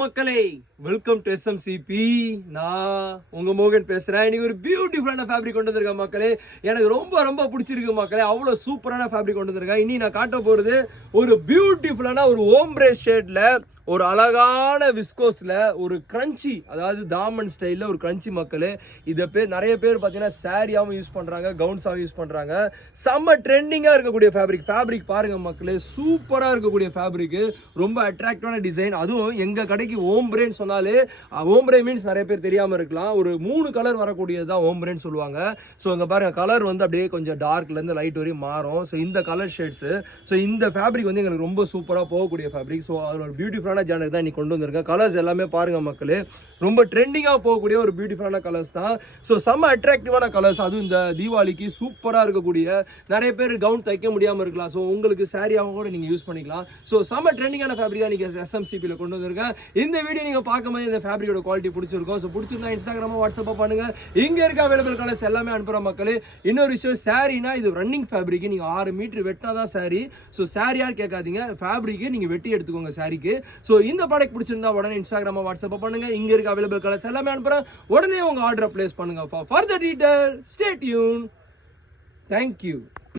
மக்களே welcome to எஸ்எம்சிபி. நான் உங்க மோகன் பேசுறேன். இன்னைக்கு ஒரு பியூட்டிஃபுல்லான ஃபேப்ரிக் கொண்டு வந்திருக்கேன் மக்களே. எனக்கு ரொம்ப ரொம்ப பிடிச்சிருக்கு மக்களே. அவ்வளோ சூப்பரான ஃபேப்ரிக் கொண்டு வந்திருக்கேன். இனி நான் காட்ட போறது ஒரு பியூட்டிஃபுல்லான ஒரு ஓம்ப்ரே ஷேட்ல ஒரு அழகான விஸ்கோஸ்ல ஒரு கிரன்ச்சி, அதாவது தாமன் ஸ்டைல்ல ஒரு கிரன்ச்சி மக்களே. இதை நிறைய பேர் பார்த்தீங்கன்னா சாரியாவும் யூஸ் பண்றாங்க, கவுன்ஸாவும் யூஸ் பண்றாங்க. செம்ம ட்ரெண்டிங்கா இருக்கக்கூடிய ஃபேப்ரிக் பாருங்க மக்களே. சூப்பரா இருக்கக்கூடிய ஃபேப்ரிக், ரொம்ப அட்ராக்டிவான டிசைன். அதுவும் எங்க கடைக்கு ஓம்ப்ரேன்னு சொன்னாலே, ஓம்ப்ரே மீன்ஸ் நிறைய பேர் தெரியாம இருக்கலாம், ஒரு 3 கலர் வரக்கூடியது தான் ஓம்ப்ரேன்னு சொல்லுவாங்க. ஸோ இங்க பாருங்க, கலர் வந்து அப்படியே கொஞ்சம் டார்க்ல இருந்து லைட் வரையும் மாறும். ஸோ இந்த கலர் ஷேட்ஸ், ஸோ இந்த ஃபேப்ரிக் வந்து எங்களுக்கு ரொம்ப சூப்பரா போகக்கூடிய ஃபேப்ரிக். ஸோ அது ஒரு பியூட்டிஃபுல்லான ஜானர் தான் இன்னைக்கு கொண்டு வந்திருக்கேன். கலர்ஸ் எல்லாமே பாருங்க மக்களே, ரொம்ப ட்ரெண்டிங்காக போகக்கூடிய ஒரு பியூட்டிஃபுல்லான கலர்ஸ் தான். ஸோ செம்ம அட்ராக்டிவான கலர்ஸ். அதுவும் இந்த தீபாவளிக்கு சூப்பராக இருக்கக்கூடிய, நிறைய பேர் கவுன் தைக்க முடியாமல் இருக்கலாம், ஸோ உங்களுக்கு சாரியாகவும் கூட நீங்கள் யூஸ் பண்ணிக்கலாம். ஸோ செம்ம ட்ரெண்டிங்கான ஃபேப்ரிக் தான் நீங்கள் எஸ்எம்சிபியில் கொண்டு வந்திருக்கேன். இந்த வீடியோ நீங்கள் பார்க்கும்போது இந்த ஃபேப்ரிக்கோட குவாலிட்டி பிடிச்சிருக்கும். ஸோ பிடிச்சிருந்தா இன்ஸ்டாகிராமோ வாட்ஸ்அப்போ பண்ணுங்க. இங்கே இருக்க அவைலபிள் கலர்ஸ் எல்லாமே அனுப்புகிற மக்களே. இன்னொரு விஷயம், சாரினா இது ரன்னிங் ஃபேப்ரிக். நீங்கள் 6 மீட்டர் வெட்டினா தான் சாரி. ஸோ சாரியார் கேட்காதீங்க, ஃபேப்ரிக்கு நீங்கள் வெட்டி எடுத்துக்கோங்க சாரிக்கு. ஸோ இந்த ப்ராடக்ட் பிடிச்சிருந்தா உடனே இன்ஸ்டாகிராமோ வாட்ஸ்அப்போ பண்ணுங்க. இங்க இருக்க அவைலபிள் கலர்ஸ் எல்லாமே அனுப்புறேன். உடனே உங்க ஆர்டரை பிளேஸ் பண்ணுங்க. For further detail stay tune. Thank you.